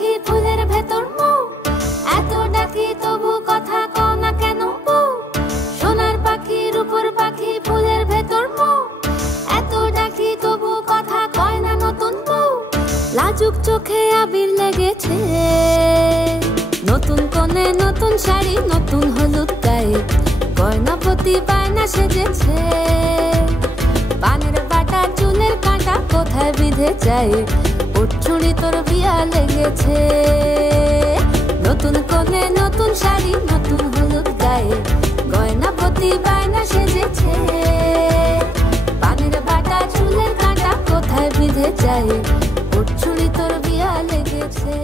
পাখি ফুলের ভেতর মৌ, এত ডাকি তবু কথা কও না কেন বউ। সোনার পাখি রূপোর পাখি ফুলের ভেতর মৌ, এত ডাকি তবু কথা কয় না নতুন বউ। লাজুক চোখে আবির লেগেছে, নতুন কোণে নতুন শাড়ি নতুন হলুদ গায়ে, গয়নাপতি বায়না সেজেছে। পানের বাটা চুলের কাঁটা কোথায় বিঁধে যায়, উঠছুড়ি তোর বিয়া লেগেছে। নতুন কোণে নতুন শাড়ি নতুন হলুদ গায়ে, গয়নাপতি বায়না সেজেছে। পানের বাটা চুলের কাঁটা কোথায় বিঁধে যায়, উঠছুড়ি তোর বিয়া লেগেছে।